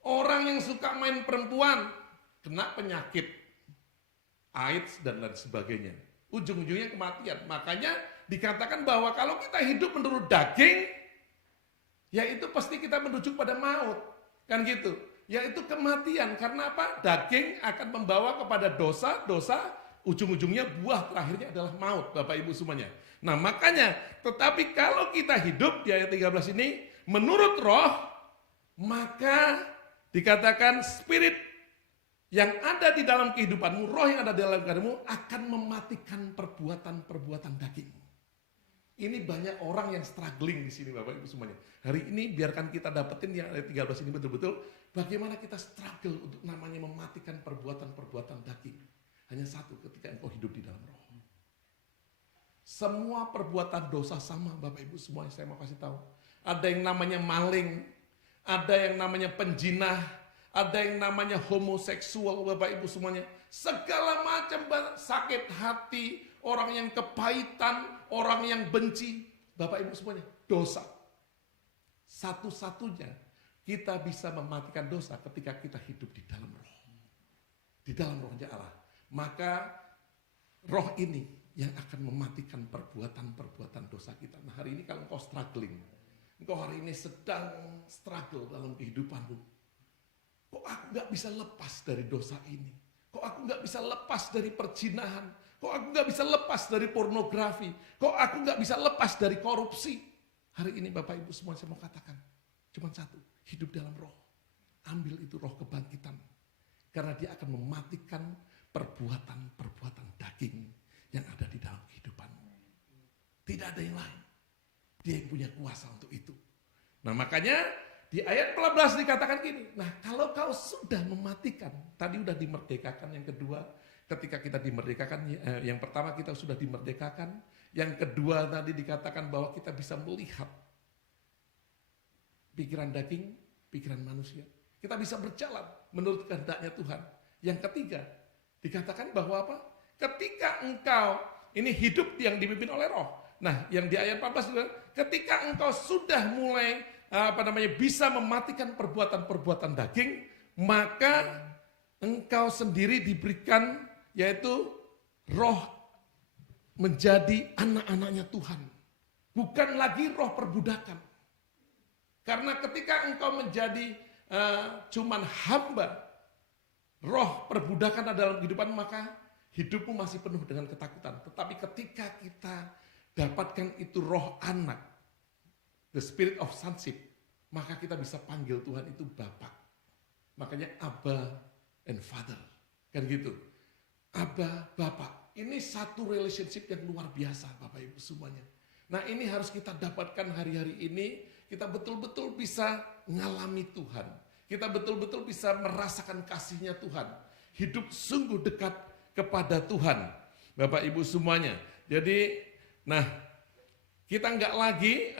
Orang yang suka main perempuan kena penyakit AIDS dan lain sebagainya. Ujung-ujungnya kematian. Makanya dikatakan bahwa kalau kita hidup menurut daging, ya itu pasti kita menuju pada maut, kan gitu. Yaitu kematian. Karena apa? Daging akan membawa kepada dosa, ujung-ujungnya buah terakhirnya adalah maut Bapak Ibu semuanya. Nah makanya, tetapi kalau kita hidup di ayat 13 ini, menurut roh, maka dikatakan spirit yang ada di dalam kehidupanmu, roh yang ada di dalam kehidupanmu akan mematikan perbuatan-perbuatan daging. Ini banyak orang yang struggling di sini Bapak Ibu semuanya. Hari ini biarkan kita dapetin yang ayat 13 ini betul-betul bagaimana kita struggle untuk namanya mematikan perbuatan-perbuatan daging. Hanya satu, ketika engkau hidup di dalam roh. Semua perbuatan dosa sama Bapak Ibu semuanya, saya mau kasih tahu. Ada yang namanya maling, ada yang namanya penjinah, ada yang namanya homoseksual Bapak Ibu semuanya. Segala macam sakit hati, orang yang kepahitan, orang yang benci, Bapak Ibu semuanya, dosa. Satu-satunya kita bisa mematikan dosa ketika kita hidup di dalam roh. Di dalam rohnya Allah. Maka roh ini yang akan mematikan perbuatan-perbuatan dosa kita. Nah hari ini kalau engkau struggling, engkau hari ini sedang struggle dalam kehidupanmu. Kok aku gak bisa lepas dari dosa ini? Kok aku gak bisa lepas dari perzinahan? Kok aku gak bisa lepas dari pornografi? Kok aku gak bisa lepas dari korupsi? Hari ini Bapak Ibu semua saya mau katakan, cuma satu, hidup dalam roh. Ambil itu roh kebangkitan. Karena dia akan mematikan perbuatan-perbuatan daging yang ada di dalam kehidupanmu. Tidak ada yang lain. Dia yang punya kuasa untuk itu. Nah makanya di ayat 14 dikatakan gini, nah kalau kau sudah mematikan, tadi udah dimerdekakan, yang kedua ketika kita dimerdekakan, yang pertama kita sudah dimerdekakan, yang kedua tadi dikatakan bahwa kita bisa melihat pikiran daging, pikiran manusia. Kita bisa berjalan menurut kehendaknya Tuhan. Yang ketiga, dikatakan bahwa apa? Ketika engkau ini hidup yang dipimpin oleh roh. Nah, yang di ayat 14 juga, ketika engkau sudah mulai bisa mematikan perbuatan-perbuatan daging, maka engkau sendiri diberikan yaitu roh menjadi anak-anaknya Tuhan. Bukan lagi roh perbudakan. Karena ketika engkau menjadi cuman hamba, roh perbudakan dalam kehidupan, maka hidupmu masih penuh dengan ketakutan. Tetapi ketika kita dapatkan itu roh anak, the spirit of sonship, maka kita bisa panggil Tuhan itu Bapa. Makanya Abba and Father. Kan gitu. Abba, Bapa. Ini satu relationship yang luar biasa Bapak Ibu semuanya. Nah ini harus kita dapatkan hari-hari ini. Kita betul-betul bisa ngalami Tuhan. Kita betul-betul bisa merasakan kasihnya Tuhan. Hidup sungguh dekat kepada Tuhan. Bapak Ibu semuanya. Jadi, nah kita nggak lagi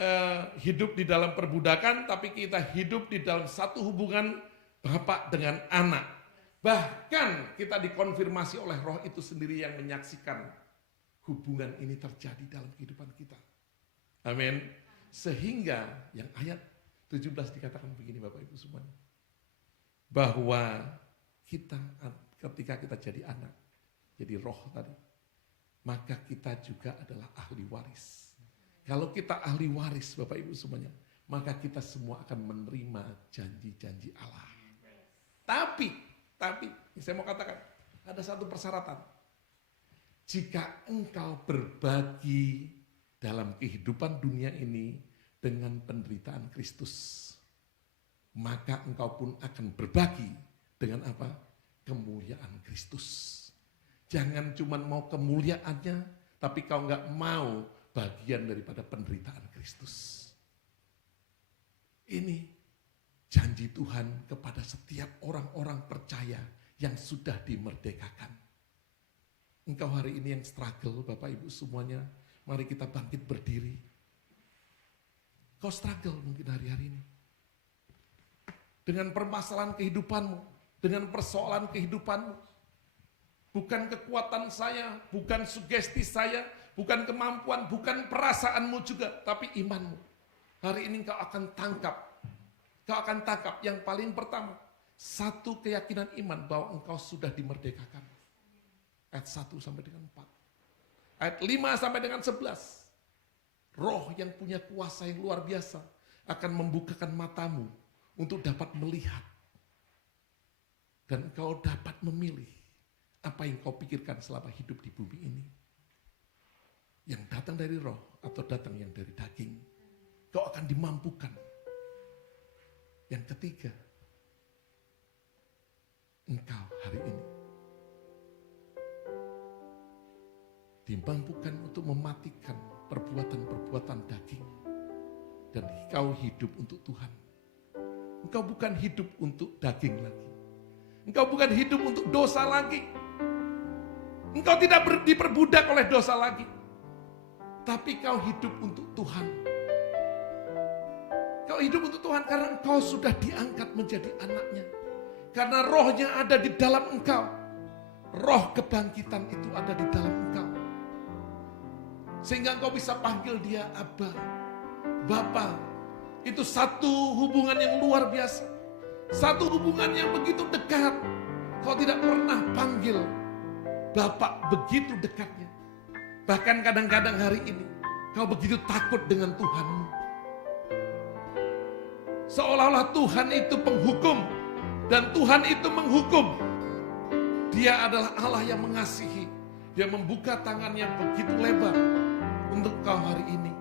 hidup di dalam perbudakan, tapi kita hidup di dalam satu hubungan Bapak dengan anak. Bahkan kita dikonfirmasi oleh roh itu sendiri yang menyaksikan hubungan ini terjadi dalam kehidupan kita. Amin. Sehingga yang ayat 17 dikatakan begini Bapak Ibu semuanya. Bahwa kita ketika kita jadi anak, jadi roh tadi, maka kita juga adalah ahli waris. Kalau kita ahli waris Bapak Ibu semuanya, maka kita semua akan menerima janji-janji Allah. Tapi, saya mau katakan, ada satu persyaratan. Jika engkau berbagi dalam kehidupan dunia ini dengan penderitaan Kristus, maka engkau pun akan berbagi dengan apa? Kemuliaan Kristus. Jangan cuma mau kemuliaannya, tapi kau nggak mau bagian daripada penderitaan Kristus. Ini janji Tuhan kepada setiap orang-orang percaya yang sudah dimerdekakan. Engkau hari ini yang struggle, Bapak Ibu semuanya, mari kita bangkit berdiri. Kau struggle mungkin hari-hari ini. Dengan permasalahan kehidupanmu, dengan persoalan kehidupanmu. Bukan kekuatan saya, bukan sugesti saya, bukan kemampuan, bukan perasaanmu juga, tapi imanmu. Hari ini kau akan tangkap. Kau akan tangkap yang paling pertama, satu keyakinan iman bahwa engkau sudah dimerdekakan. Ayat 1 sampai dengan 4. Ayat 5 sampai dengan 11. Roh yang punya kuasa yang luar biasa akan membukakan matamu untuk dapat melihat. Dan engkau dapat memilih apa yang kau pikirkan selama hidup di bumi ini. Yang datang dari roh atau datang yang dari daging. Kau akan dimampukan. Yang ketiga, engkau hari ini dimampukan untuk mematikan perbuatan-perbuatan daging. Dan engkau hidup untuk Tuhan. Engkau bukan hidup untuk daging lagi. Engkau bukan hidup untuk dosa lagi. Engkau tidak diperbudak oleh dosa lagi. Tapi kau hidup untuk Tuhan. Kau hidup untuk Tuhan karena engkau sudah diangkat menjadi anaknya. Karena rohnya ada di dalam engkau. Roh kebangkitan itu ada di dalam engkau. Sehingga engkau bisa panggil dia Abba, Bapa. Itu satu hubungan yang luar biasa. Satu hubungan yang begitu dekat. Kau tidak pernah panggil Bapak begitu dekatnya. Bahkan kadang-kadang hari ini kau begitu takut dengan Tuhanmu. Seolah-olah Tuhan itu penghukum dan Tuhan itu menghukum. Dia adalah Allah yang mengasihi. Dia membuka tangannya begitu lebar untuk kau hari ini.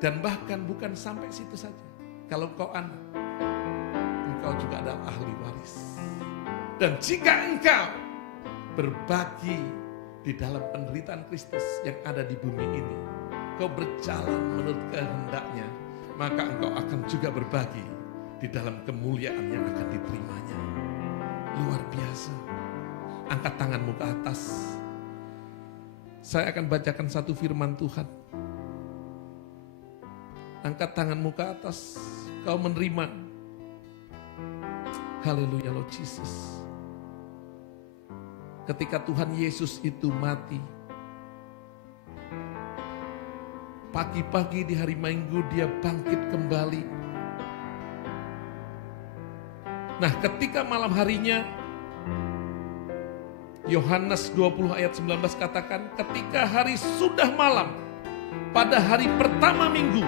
Dan bahkan bukan sampai situ saja. Kalau kau anak, engkau juga adalah ahli waris. Dan jika engkau berbagi di dalam penderitaan Kristus yang ada di bumi ini, kau berjalan menurut kehendaknya, maka engkau akan juga berbagi di dalam kemuliaan yang akan diterimanya. Luar biasa. Angkat tanganmu ke atas. Saya akan bacakan satu firman Tuhan. Angkat tanganmu ke atas, kau menerima. Haleluya Lord Jesus. Ketika Tuhan Yesus itu mati, pagi-pagi di hari Minggu dia bangkit kembali. Nah, ketika malam harinya, Yohanes 20 ayat 19 katakan, ketika hari sudah malam, pada hari pertama minggu,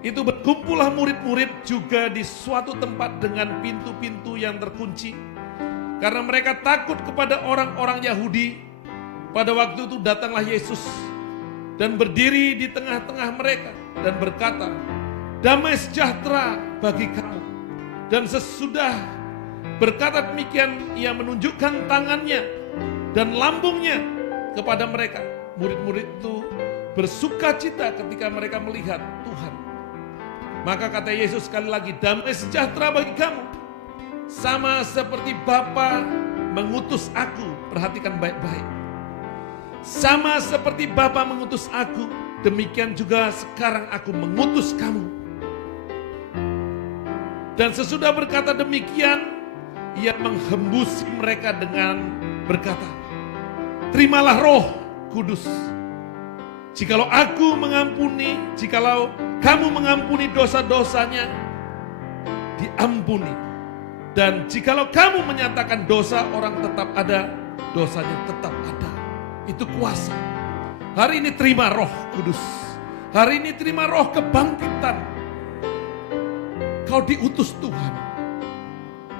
itu berkumpullah murid-murid juga di suatu tempat dengan pintu-pintu yang terkunci. Karena mereka takut kepada orang-orang Yahudi. Pada waktu itu datanglah Yesus dan berdiri di tengah-tengah mereka dan berkata, damai sejahtera bagi kamu. Dan sesudah berkata demikian, ia menunjukkan tangannya dan lambungnya kepada mereka. Murid-murid itu bersuka cita ketika mereka melihat Tuhan. Maka kata Yesus sekali lagi, damai sejahtera bagi kamu. Sama seperti Bapa mengutus aku, perhatikan baik-baik. Sama seperti Bapa mengutus aku, demikian juga sekarang aku mengutus kamu. Dan sesudah berkata demikian, ia menghembusi mereka dengan berkata, terimalah Roh Kudus. Jikalau aku mengampuni, jikalau kamu mengampuni dosa-dosanya, diampuni. Dan jikalau kamu menyatakan dosa orang tetap ada, dosanya tetap ada. Itu kuasa. Hari ini terima Roh Kudus. Hari ini terima roh kebangkitan. Kau diutus Tuhan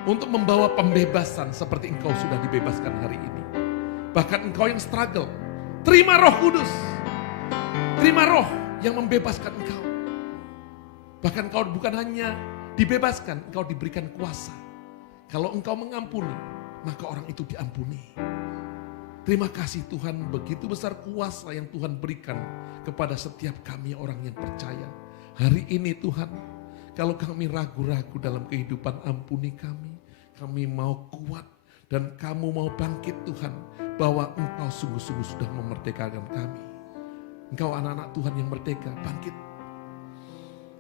untuk membawa pembebasan seperti engkau sudah dibebaskan hari ini. Bahkan engkau yang struggle, terima Roh Kudus. Terima roh yang membebaskan engkau. Bahkan engkau bukan hanya dibebaskan, engkau diberikan kuasa. Kalau engkau mengampuni, maka orang itu diampuni. Terima kasih Tuhan, begitu besar kuasa yang Tuhan berikan kepada setiap kami orang yang percaya. Hari ini Tuhan, kalau kami ragu-ragu dalam kehidupan, ampuni kami. Kami mau kuat dan kamu mau bangkit Tuhan, bahwa engkau sungguh-sungguh sudah memerdekakan kami. Engkau anak-anak Tuhan yang merdeka, bangkit.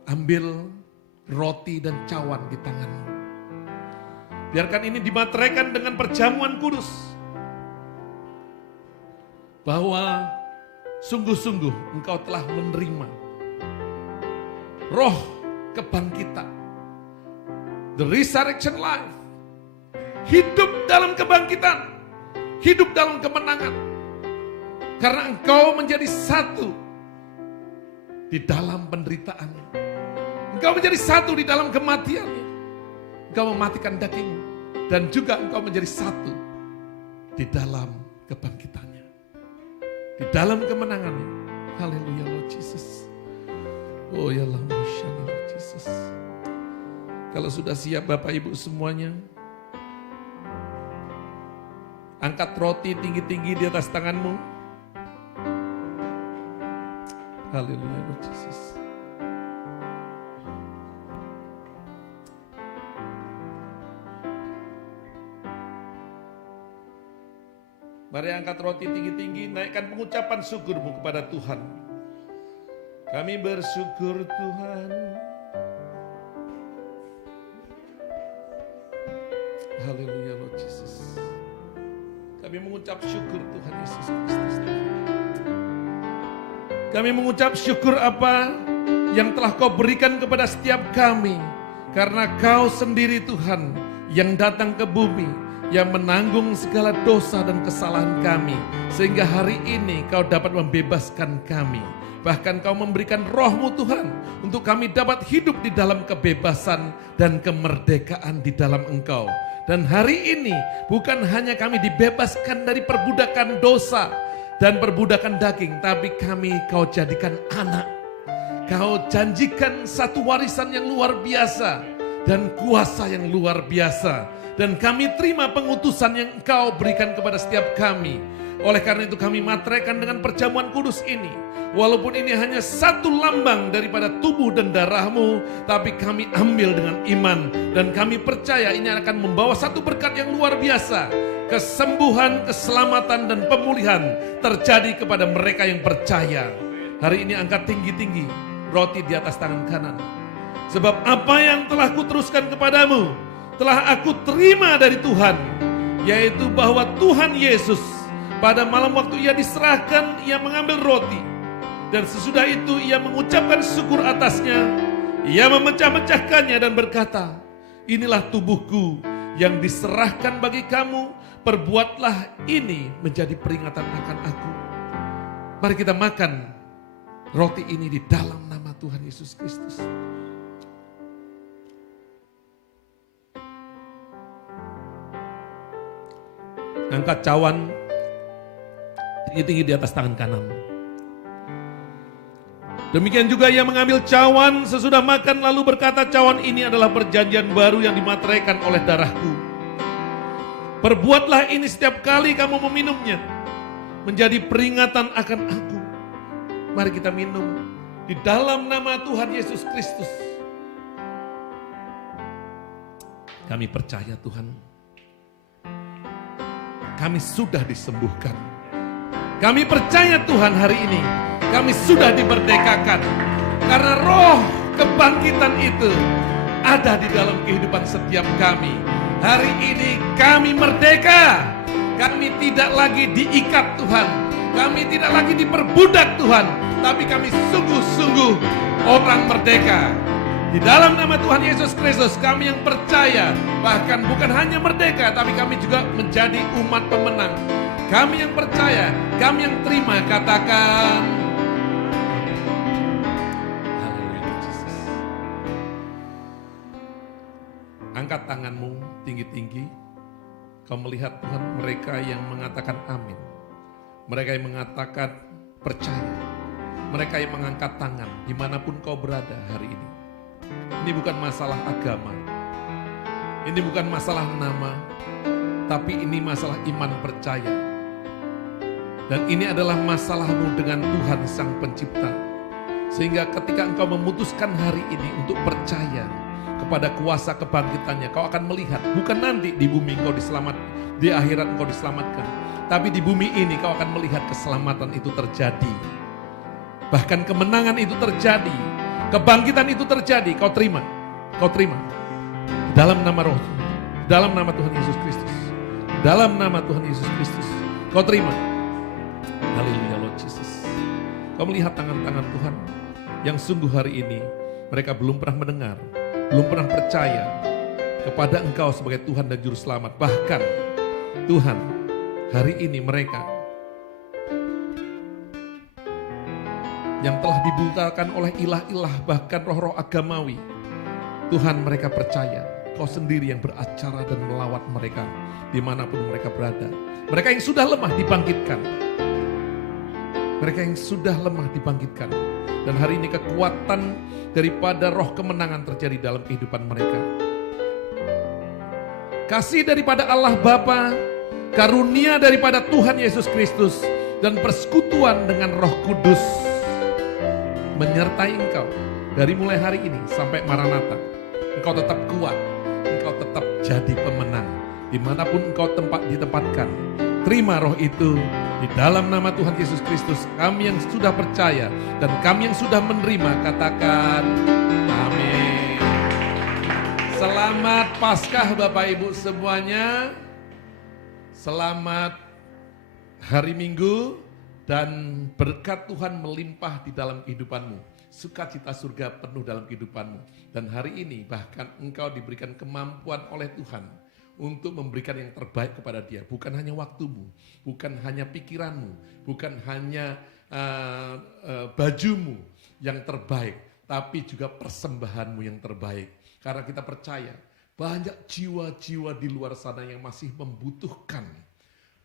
Ambil roti dan cawan di tanganmu. Biarkan ini dimateraikan dengan perjamuan kudus. Bahwa sungguh-sungguh engkau telah menerima roh kebangkitan. The resurrection life. Hidup dalam kebangkitan. Hidup dalam kemenangan. Karena engkau menjadi satu di dalam penderitaannya. Engkau menjadi satu di dalam kematiannya. Engkau mematikan dagingmu. Dan juga engkau menjadi satu di dalam kebangkitannya. Di dalam kemenangannya. Haleluya Lord Jesus. Oh ya Allah, Lord Jesus. Kalau sudah siap Bapak Ibu semuanya, angkat roti tinggi-tinggi di atas tanganmu. Haleluya Lord Jesus. Mari angkat roti tinggi-tinggi, naikkan pengucapan syukurmu kepada Tuhan. Kami bersyukur Tuhan. Haleluya Lord Jesus. Kami mengucap syukur Tuhan Yesus Kristus. Kami mengucap syukur apa yang telah kau berikan kepada setiap kami. Karena kau sendiri Tuhan yang datang ke bumi, yang menanggung segala dosa dan kesalahan kami. Sehingga hari ini kau dapat membebaskan kami. Bahkan kau memberikan roh-Mu Tuhan, untuk kami dapat hidup di dalam kebebasan dan kemerdekaan di dalam Engkau. Dan hari ini bukan hanya kami dibebaskan dari perbudakan dosa dan perbudakan daging, tapi kami kau jadikan anak. Kau janjikan satu warisan yang luar biasa dan kuasa yang luar biasa. Dan kami terima pengutusan yang engkau berikan kepada setiap kami. Oleh karena itu kami materaikan dengan perjamuan kudus ini. Walaupun ini hanya satu lambang daripada tubuh dan darah-Mu, tapi kami ambil dengan iman. Dan kami percaya ini akan membawa satu berkat yang luar biasa. Kesembuhan, keselamatan, dan pemulihan terjadi kepada mereka yang percaya. Hari ini angkat tinggi-tinggi roti di atas tangan kanan. Sebab apa yang telah kuteruskan kepadamu, telah aku terima dari Tuhan, yaitu bahwa Tuhan Yesus pada malam waktu ia diserahkan, ia mengambil roti. Dan sesudah itu ia mengucapkan syukur atasnya, ia memecah-mecahkannya dan berkata, inilah tubuhku yang diserahkan bagi kamu, perbuatlah ini menjadi peringatan akan aku. Mari kita makan roti ini di dalam nama Tuhan Yesus Kristus. Angkat cawan tinggi-tinggi di atas tangan kanan. Demikian juga ia mengambil cawan sesudah makan lalu berkata, cawan ini adalah perjanjian baru yang dimateraikan oleh darahku. Perbuatlah ini setiap kali kamu meminumnya, menjadi peringatan akan aku. Mari kita minum di dalam nama Tuhan Yesus Kristus. Kami percaya Tuhan, kami sudah disembuhkan. Kami percaya Tuhan hari ini kami sudah dimerdekakan. Karena roh kebangkitan itu ada di dalam kehidupan setiap kami. Hari ini kami merdeka. Kami tidak lagi diikat Tuhan. Kami tidak lagi diperbudak Tuhan. Tapi kami sungguh-sungguh orang merdeka. Di dalam nama Tuhan Yesus Kristus kami yang percaya, bahkan bukan hanya merdeka, tapi kami juga menjadi umat pemenang. Kami yang percaya, kami yang terima, katakan Haleluya Yesus. Angkat tanganmu tinggi-tinggi. Kau melihat Tuhan mereka yang mengatakan amin. Mereka yang mengatakan percaya. Mereka yang mengangkat tangan dimanapun kau berada hari ini. Ini bukan masalah agama, ini bukan masalah nama, tapi ini masalah iman percaya. Dan ini adalah masalahmu dengan Tuhan Sang Pencipta. Sehingga ketika engkau memutuskan hari ini untuk percaya kepada kuasa kebangkitannya, kau akan melihat bukan nanti di bumi engkau diselamat, di akhirat engkau diselamatkan, tapi di bumi ini kau akan melihat keselamatan itu terjadi. Bahkan kemenangan itu terjadi. Kebangkitan itu terjadi, kau terima. Dalam nama Roh, dalam nama Tuhan Yesus Kristus. Dalam nama Tuhan Yesus Kristus. Kau terima. Haleluya Lord Jesus. Kau melihat tangan-tangan Tuhan yang sungguh hari ini mereka belum pernah mendengar, belum pernah percaya kepada Engkau sebagai Tuhan dan Juru Selamat. Bahkan Tuhan, hari ini mereka yang telah dibukakan oleh ilah-ilah, bahkan roh-roh agamawi. Tuhan, mereka percaya Kau sendiri yang beracara dan melawat mereka dimanapun mereka berada. Mereka yang sudah lemah dibangkitkan. Mereka yang sudah lemah dibangkitkan. Dan hari ini kekuatan daripada roh kemenangan terjadi dalam kehidupan mereka. Kasih daripada Allah Bapa, karunia daripada Tuhan Yesus Kristus, dan persekutuan dengan Roh Kudus menyertai engkau dari mulai hari ini sampai Maranatha. Engkau tetap kuat, engkau tetap jadi pemenang dimanapun engkau ditempatkan. Terima roh itu di dalam nama Tuhan Yesus Kristus. Kami yang sudah percaya dan kami yang sudah menerima, katakan amin. Selamat Paskah Bapak Ibu semuanya. Selamat hari Minggu. Dan berkat Tuhan melimpah di dalam kehidupanmu. Sukacita surga penuh dalam kehidupanmu. Dan hari ini bahkan engkau diberikan kemampuan oleh Tuhan untuk memberikan yang terbaik kepada Dia. Bukan hanya waktumu, bukan hanya pikiranmu, bukan hanya bajumu yang terbaik, tapi juga persembahanmu yang terbaik. Karena kita percaya banyak jiwa-jiwa di luar sana yang masih membutuhkan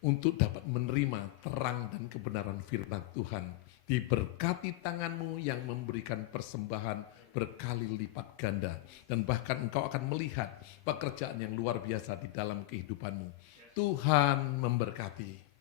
untuk dapat menerima terang dan kebenaran firman Tuhan. Diberkati tanganmu yang memberikan persembahan berkali lipat ganda. Dan bahkan engkau akan melihat pekerjaan yang luar biasa di dalam kehidupanmu. Tuhan memberkati.